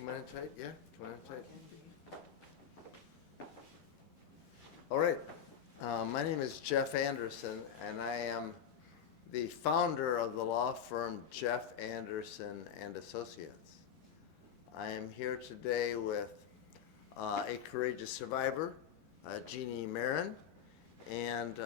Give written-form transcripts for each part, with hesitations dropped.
come on in tight, yeah, come on in tight. All right, my name is Jeff Anderson, and I am the founder of the law firm Jeff Anderson and Associates. I am here today with a courageous survivor, Jeannie, Marron, and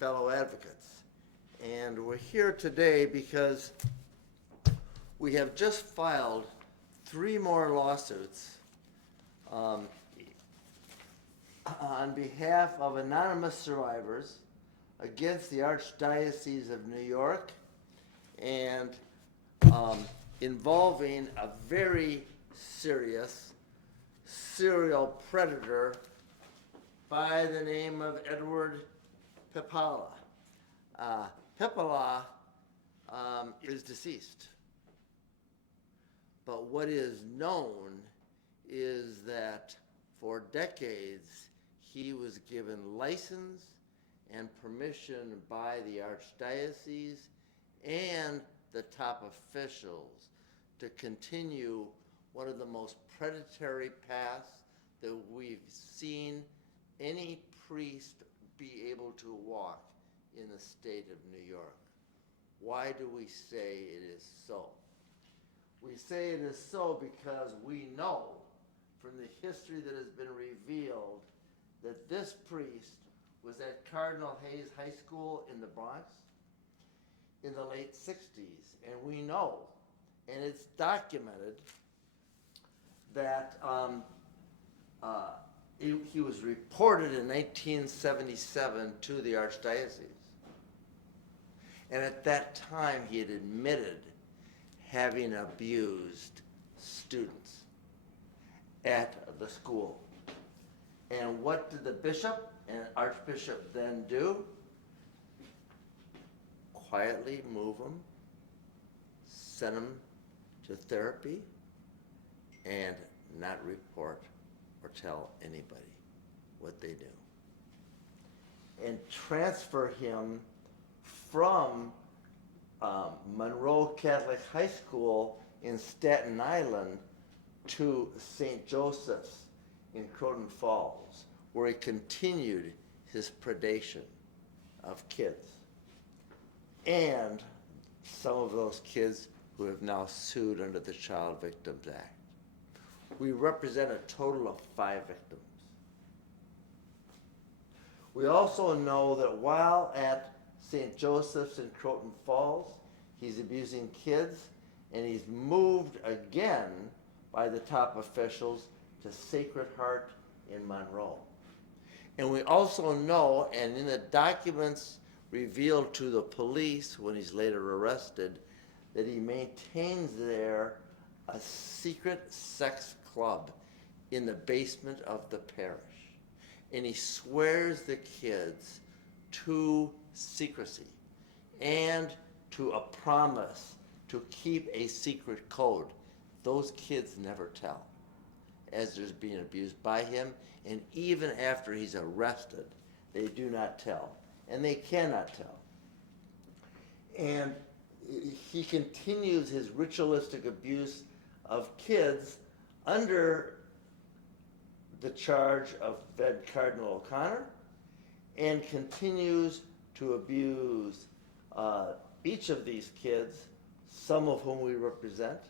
fellow advocates. And we're here today because we have just filed 3 more lawsuits on behalf of anonymous survivors against the Archdiocese of New York, and involving a very serious serial predator by the name of Edward Pipala. Pipala is deceased, but what is known is that for decades he was given license and permission by the Archdiocese and the top officials to continue one of the most predatory paths that we've seen any priest be able to walk in the state of New York. Why do we say it is so? We say it is so because we know from the history that has been revealed that this priest was at Cardinal Hayes High School in the Bronx in the late 60s. And we know, and it's documented, that he was reported in 1977 to the Archdiocese. And at that time, he had admitted having abused students at the school. And what did the bishop and archbishop then do? Quietly move him, send him to therapy, and not report or tell anybody what they do. And transfer him from Monroe Catholic High School in Staten Island to St. Joseph's in Croton Falls, where he continued his predation of kids. And some of those kids who have now sued under the Child Victims Act. We represent a total of 5 victims. We also know that while at St. Joseph's in Croton Falls, he's abusing kids, and he's moved again by the top officials to Sacred Heart in Monroe. And we also know, and in the documents revealed to the police when he's later arrested, that he maintains there a secret sex club in the basement of the parish. And he swears the kids to secrecy and to a promise to keep a secret code. Those kids never tell, as there's being abused by him, and even after he's arrested, they do not tell, and they cannot tell. And he continues his ritualistic abuse of kids under the charge of then Cardinal O'Connor, and continues to abuse each of these kids, some of whom we represent,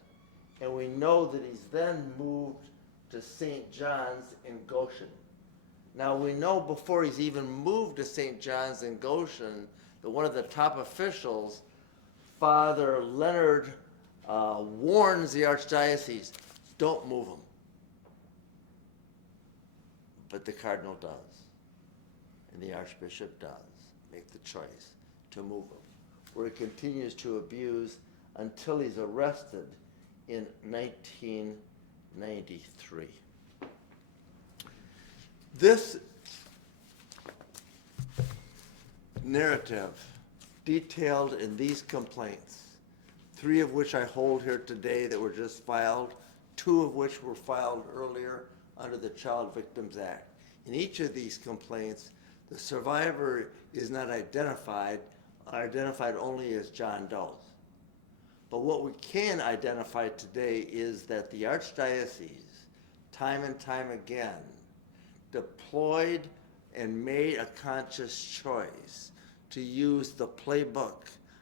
and we know that he's then moved to St. John's in Goshen. Now we know before he's even moved to St. John's in Goshen that one of the top officials, Father Leonard, warns the Archdiocese, don't move him. But the Cardinal does, and the Archbishop does make the choice to move him, where he continues to abuse until he's arrested in 1993. This narrative detailed in these complaints, 3 of which I hold here today that were just filed, 2 of which were filed earlier under the Child Victims Act. In each of these complaints, the survivor is not identified only as John Doe. But what we can identify today is that the Archdiocese, time and time again, deployed and made a conscious choice to use the playbook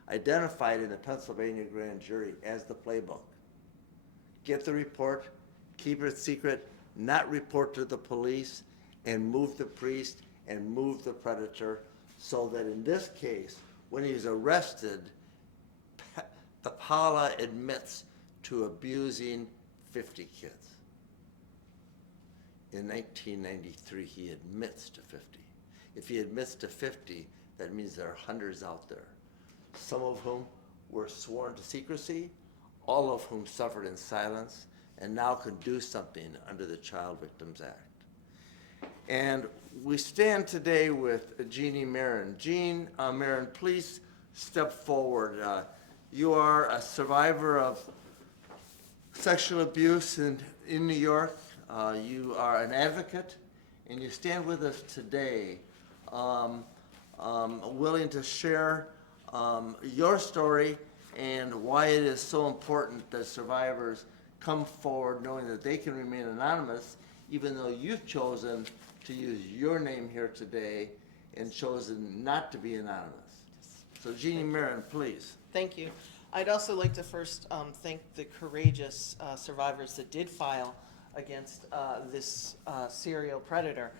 identified in the Pennsylvania grand jury as the playbook. Get the report, keep it secret, not report to the police, and move the priest and move the predator, so that in this case, when he's arrested, Pipala admits to abusing 50 kids. In 1993, he admits to 50. If he admits to 50, that means there are hundreds out there, some of whom were sworn to secrecy, all of whom suffered in silence, and now can do something under the Child Victims Act. And we stand today with Jeannie Marron. Jean Marron, please step forward. You are a survivor of sexual abuse in New York. You are an advocate, and you stand with us today, willing to share your story and why it is so important that survivors come forward knowing that they can remain anonymous, even though you've chosen to use your name here today and chosen not to be anonymous. So Jeannie Marron, please. Thank you. I'd also like to first thank the courageous survivors that did file against this serial predator.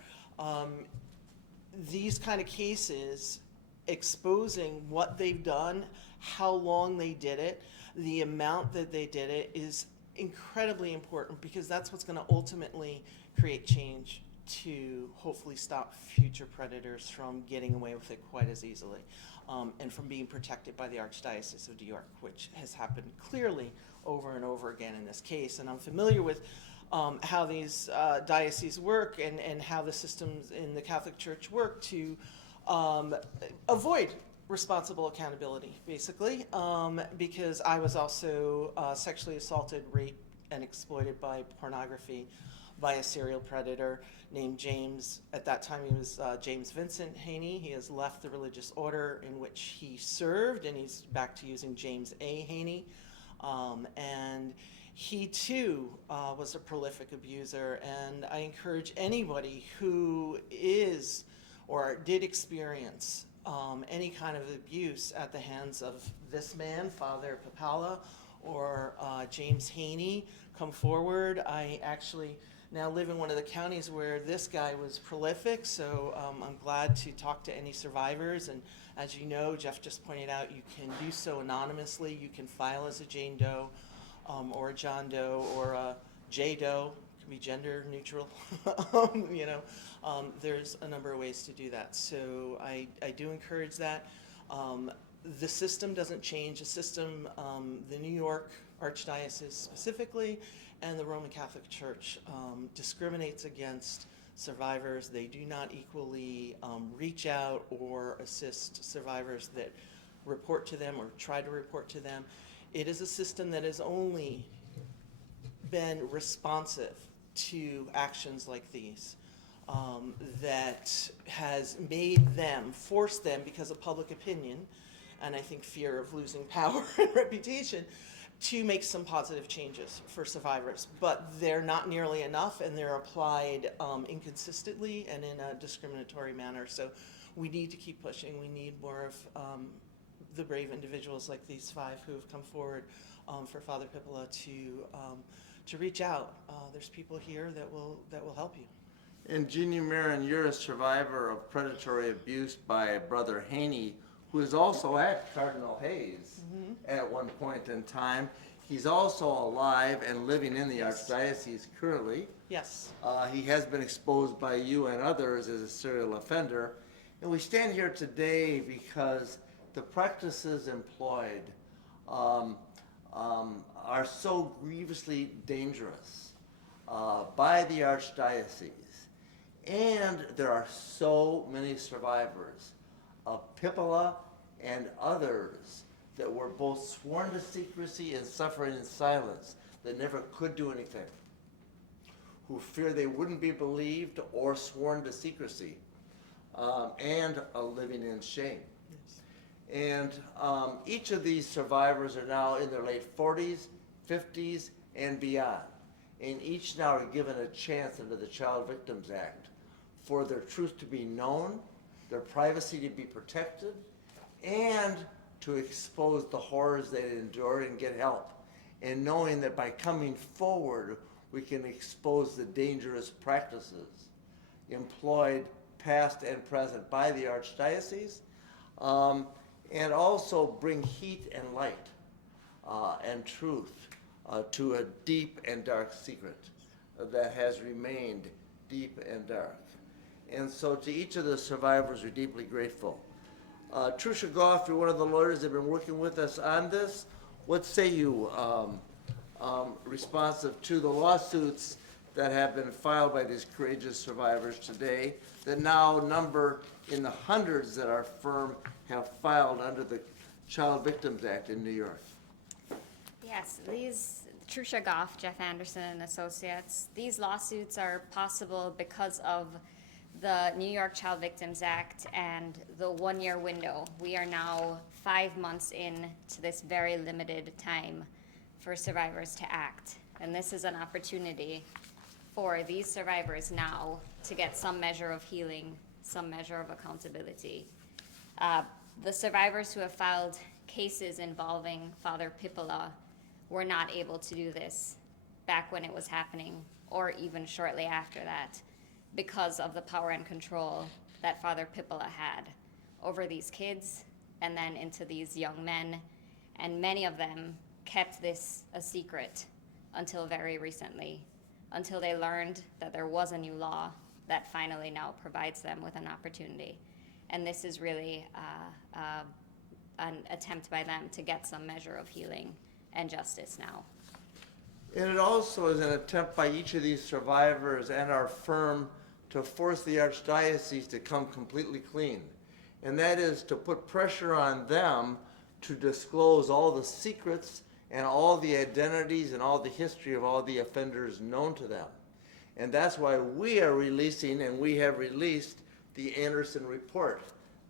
These kind of cases, exposing what they've done, how long they did it, the amount that they did it is incredibly important, because that's what's going to ultimately create change to hopefully stop future predators from getting away with it quite as easily, and from being protected by the Archdiocese of New York, which has happened clearly over and over again in this case. And I'm familiar with how these dioceses work and how the systems in the Catholic Church work to avoid responsible accountability, basically, because I was also sexually assaulted, raped, and exploited by pornography by a serial predator named James. At that time, he was James Vincent Haney. He has left the religious order in which he served, and he's back to using James A. Haney. And he too was a prolific abuser, and I encourage anybody who is or did experience any kind of abuse at the hands of this man, Father Pipala, or James Haney, come forward. I actually now live in one of the counties where this guy was prolific, so I'm glad to talk to any survivors. And as you know, Jeff just pointed out, you can do so anonymously. You can file as a Jane Doe, or a John Doe, or a J Doe. It can be gender neutral. There's a number of ways to do that. So I do encourage that. The system doesn't change. The system, the New York Archdiocese specifically, and the Roman Catholic Church discriminates against survivors. They do not equally reach out or assist survivors that report to them or try to report to them. It is a system that has only been responsive to actions like these, that has made them, forced them, because of public opinion, and I think fear of losing power and reputation, to make some positive changes for survivors. But they're not nearly enough, and they're applied inconsistently and in a discriminatory manner. So we need to keep pushing. We need more of the brave individuals like these five who have come forward for Father Pipala to reach out. There's people here that will help you. And Jeannie Marron, you're a survivor of predatory abuse by Brother Haney, who is also at Cardinal Hayes at one point in time. He's also alive and living in the Archdiocese currently. Yes. He has been exposed by you and others as a serial offender. And we stand here today because the practices employed are so grievously dangerous by the Archdiocese. And there are so many survivors of Pipala and others that were both sworn to secrecy and suffering in silence, that never could do anything, who fear they wouldn't be believed or sworn to secrecy, and are living in shame. Yes. And each of these survivors are now in their late 40s, 50s, and beyond. And each now are given a chance under the Child Victims Act for their truth to be known, their privacy to be protected, and to expose the horrors they endured and get help. And knowing that by coming forward, we can expose the dangerous practices employed past and present by the Archdiocese, and also bring heat and light and truth to a deep and dark secret that has remained deep and dark. And so to each of the survivors, we're deeply grateful. Trush and Goffe, one of the lawyers that have been working with us on this. What say you responsive to the lawsuits that have been filed by these courageous survivors today that now number in the hundreds that our firm have filed under the Child Victims Act in New York? Yes, these Trush, Goffe, Jeff Anderson and Associates, these lawsuits are possible because of the New York Child Victims Act and the 1-year window. We are now 5 months in to this very limited time for survivors to act. And this is an opportunity for these survivors now to get some measure of healing, some measure of accountability. The survivors who have filed cases involving Father Pipala were not able to do this back when it was happening, or even shortly after that, because of the power and control that Father Pipala had over these kids and then into these young men. And many of them kept this a secret until very recently, until they learned that there was a new law that finally now provides them with an opportunity. And this is really an attempt by them to get some measure of healing and justice now. And it also is an attempt by each of these survivors and our firm to force the Archdiocese to come completely clean. And that is to put pressure on them to disclose all the secrets and all the identities and all the history of all the offenders known to them. And that's why we are releasing, and we have released, the Anderson report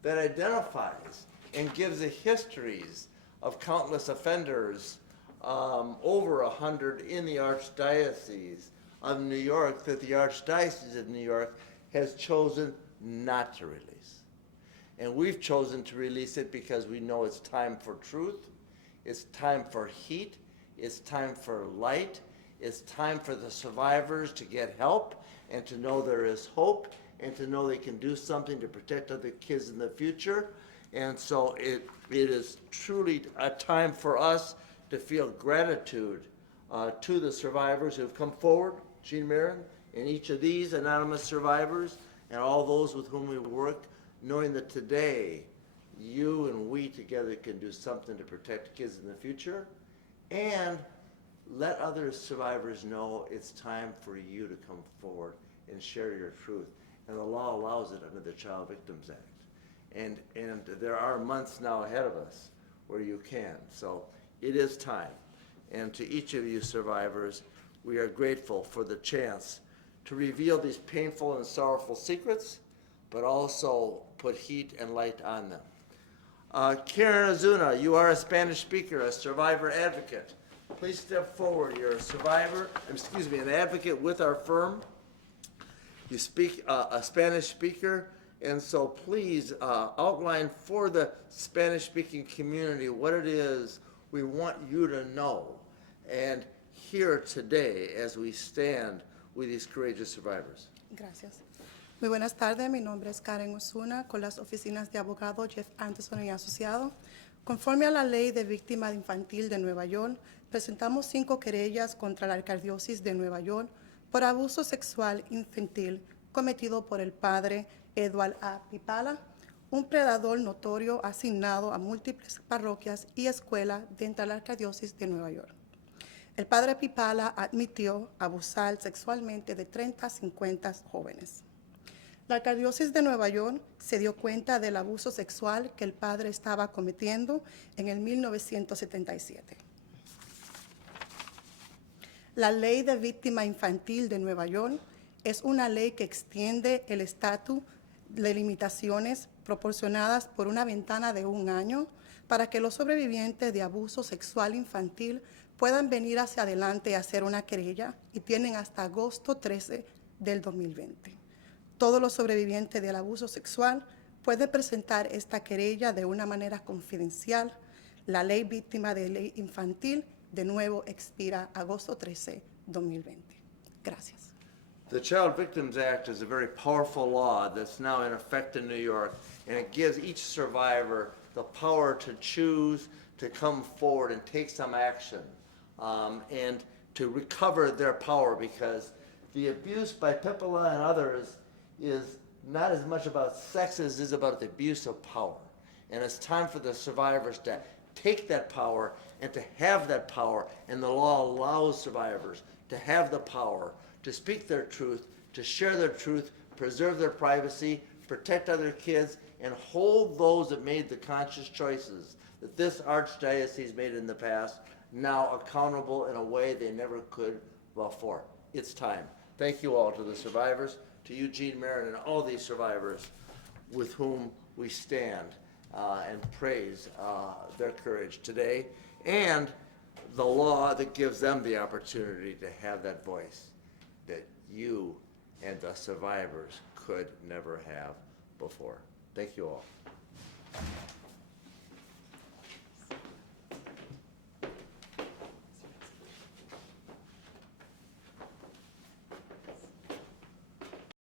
that identifies and gives the histories of countless offenders, over 100 in the Archdiocese of New York, that the Archdiocese of New York has chosen not to release. And we've chosen to release it because we know it's time for truth, it's time for heat, it's time for light, it's time for the survivors to get help and to know there is hope and to know they can do something to protect other kids in the future. And so it is truly a time for us to feel gratitude to the survivors who have come forward, Jeannie, Marron, and each of these anonymous survivors and all those with whom we work, knowing that today you and we together can do something to protect kids in the future, and let other survivors know it's time for you to come forward and share your truth. And the law allows it under the Child Victims Act. And there are months now ahead of us where you can. So it is time. And to each of you survivors, we are grateful for the chance to reveal these painful and sorrowful secrets, but also put heat and light on them. Karen Azuna, you are a Spanish speaker, a survivor advocate. Please step forward. You're a survivor, an advocate with our firm. You speak a Spanish speaker, and so please outline for the Spanish-speaking community what it is we want you to know and hear today as we stand with these courageous survivors. Gracias. Muy buenas tardes, mi nombre es Karen Osuna con las oficinas de abogado Jeff Anderson y Asociado. Conforme a la Ley de Víctima Infantil de Nueva York, presentamos 5 querellas contra la Archdiocese de Nueva York por abuso sexual infantil cometido por el padre Edward A. Pipala, un predador notorio asignado a múltiples parroquias y escuelas dentro de la Archdiocese de Nueva York. El padre Pipala admitió abusar sexualmente de 30 a 50 jóvenes. La Archdiocese de Nueva York se dio cuenta del abuso sexual que el padre estaba cometiendo en el 1977. La Ley de Víctima Infantil de Nueva York es una ley que extiende el estatus de limitaciones proporcionadas por una ventana de 1 año para que los sobrevivientes de abuso sexual infantil puedan venir hacia adelante a hacer una querella y tienen hasta agosto 13 del 2020. Todos los sobrevivientes del abuso sexual pueden presentar esta querella de una manera confidencial. La ley víctima de ley infantil de nuevo expira agosto 13, 2020. Gracias. The Child Victims Act is a very powerful law that's now in effect in New York, and it gives each survivor the power to choose to come forward and take some action and to recover their power, because the abuse by Pipala and others is not as much about sex as it is about the abuse of power. And it's time for the survivors to take that power and to have that power, and the law allows survivors to have the power to speak their truth, to share their truth, preserve their privacy, protect other kids, and hold those that made the conscious choices that this Archdiocese made in the past now accountable in a way they never could before. It's time. Thank you all to the survivors, to you, Jean, Marron, and all these survivors with whom we stand and praise their courage today, and the law that gives them the opportunity to have that voice that you and the survivors could never have before. Thank you all.